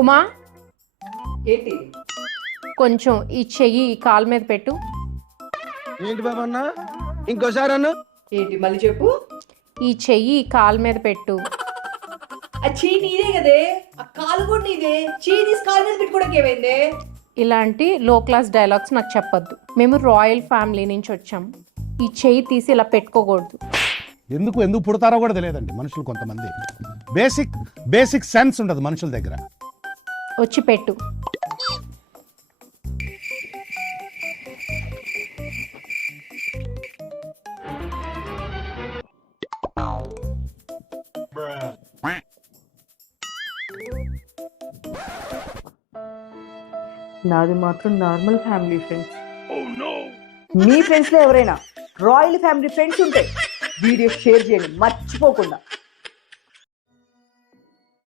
ఉమా ఏంటి కొంచెం ఈ చెయ్యి ఈ కాలు మీద పెట్టు. ఏంటి బాబా అన్న ఇంకోసారి అన్న ఏంటి మళ్ళీ చెప్పు. ఈ చెయ్యి ఈ కాలు మీద పెట్టు. ఆ చెయ్యి నీదే కదే, ఆ కాలు కూడా నీదే. చెయ్యి తీసి కాలు మీద పెట్టుకోవడానికి ఏమైందే? ఇలాంటి లో క్లాస్ డైలాగ్స్ నాకు చెప్పొద్దు. మేము రాయల్ ఫ్యామిలీ నుంచి వచ్చాం. ఈ చెయ్యి తీసి ఇలా పెట్టుకోకూడదు. ఎందుకు పుడతారో కూడా తెలియదండి మనుషులు. కొంతమంది బేసిక్ సెన్స్ ఉండదు మనుషుల దగ్గర. వచ్చి పెట్టు. నాది మాత్రం నార్మల్ ఫ్యామిలీ ఫ్రెండ్స్. మీ ఫ్రెండ్స్ లో ఎవరైనా రాయల్ ఫ్యామిలీ ఫ్రెండ్స్ ఉంటే వీడియో షేర్ చేయండి మర్చిపోకుండా.